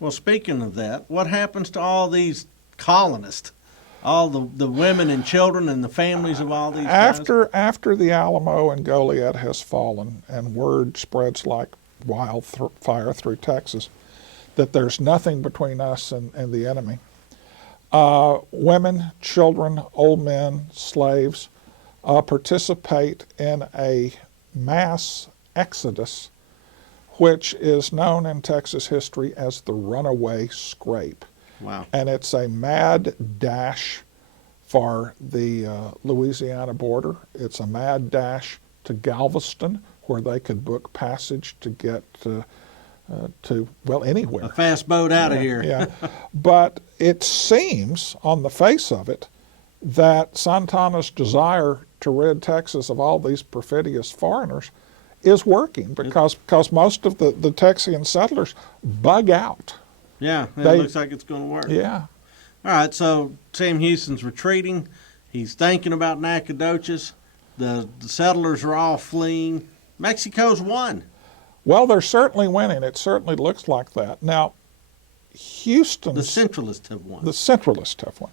Well, speaking of that, what happens to all these colonists? All the women and children and the families of all these guys? After the Alamo and Goliad has fallen and word spreads like wildfire through Texas that there's nothing between us and the enemy, women, children, old men, slaves participate in a mass exodus which is known in Texas history as the Runaway Scrape. Wow. And it's a mad dash for the Louisiana border. It's a mad dash to Galveston, where they could book passage to get to well, anywhere. A fast boat out of here. Yeah. But it seems, on the face of it, that Santana's desire to rid Texas of all these perfidious foreigners is working because most of the Texian settlers bug out. Yeah, it looks like it's going to work. Yeah. All right, so Sam Houston's retreating. He's thinking about Nacogdoches. The settlers are all fleeing. Mexico's won. Well, they're certainly winning. It certainly looks like that. Now, Houston. The Centralists have won. The Centralists have won.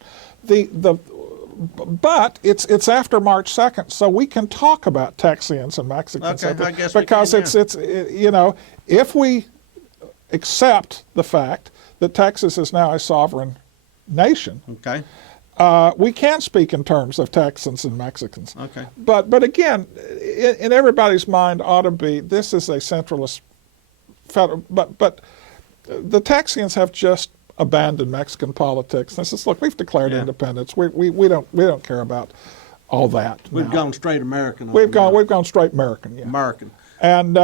But it's after March 2nd, so we can talk about Texians and Mexicans. Okay, I guess because we can, it's you know, if we accept the fact that Texas is now a sovereign nation, okay, we can speak in terms of Texans and Mexicans. Okay. But again, in everybody's mind ought to be this is a centralist federal. But the Texians have just abandoned Mexican politics. This is, look, we've declared independence. We don't care about all that. We've gone straight American. We've gone straight American. Yeah. American. And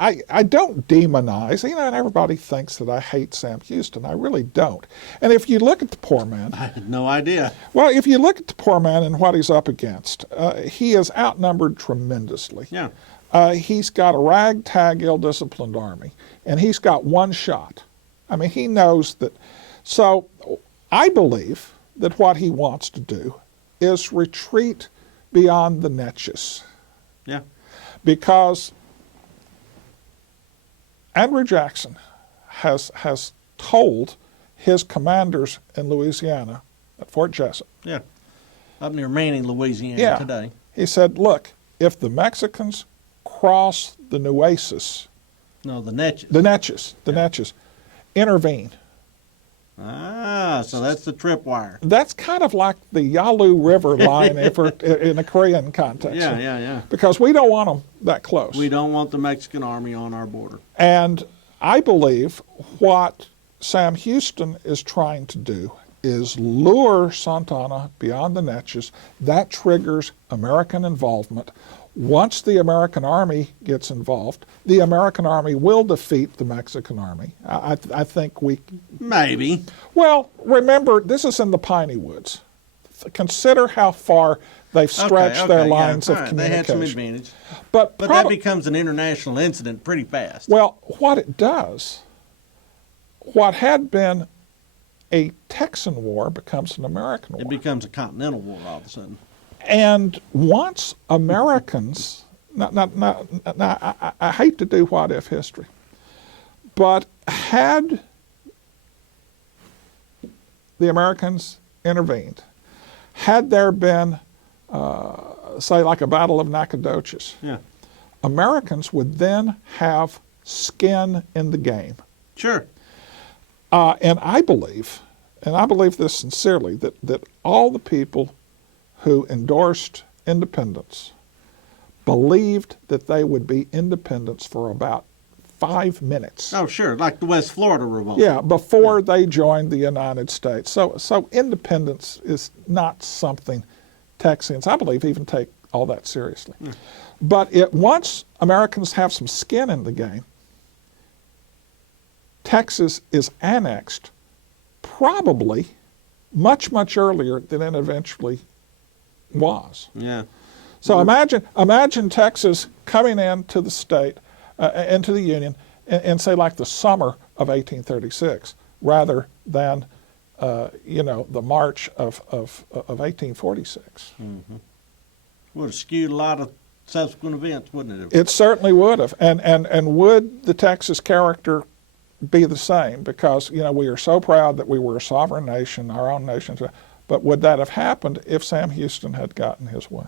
I don't demonize, and everybody thinks that I hate Sam Houston. I really don't. And if you look at the poor man, I had no idea. Well, if you look at the poor man and what he's up against, he is outnumbered tremendously. Yeah. He's got a ragtag, ill-disciplined army, and he's got one shot. I mean, he knows that. So I believe that what he wants to do is retreat beyond the Neches. Yeah. Because Andrew Jackson has told his commanders in Louisiana at Fort Jessup. Yeah. Up near Manning, Louisiana today. He said, look, if the Mexicans cross the Nueces, no, the Neches. The Neches, intervene. Ah, so that's the tripwire. That's kind of like the Yalu River line in a Korean context. Yeah. Because we don't want them that close. We don't want the Mexican army on our border. And I believe what Sam Houston is trying to do is lure Santana beyond the Neches. That triggers American involvement. Once the American army gets involved, the American army will defeat the Mexican army. I think we... Maybe. Well, remember, this is in the Piney Woods. Consider how far they've stretched their lines of communication. They had some advantage. But that becomes an international incident pretty fast. Well, what it does, what had been a Texan war becomes an American war. It becomes a continental war all of a sudden. And once Americans, I hate to do what-if history, but had the Americans intervened, had there been, say, like a Battle of Nacogdoches, Americans would then have skin in the game. Sure. And I believe this sincerely, that all the people who endorsed independence believed that they would be independents for about 5 minutes. Oh, sure, like the West Florida revolt. Yeah, before they joined the United States. So independence is not something Texians, I believe, even take all that seriously. But once Americans have some skin in the game, Texas is annexed probably much, much earlier than it eventually was. Yeah. So imagine Texas coming into the state, into the Union, in say like the summer of 1836, rather than the March of 1846. Would have skewed a lot of subsequent events, wouldn't it? It certainly would have. And would the Texas character be the same? Because, you know, we are so proud that we were a sovereign nation, our own nation. But would that have happened if Sam Houston had gotten his way?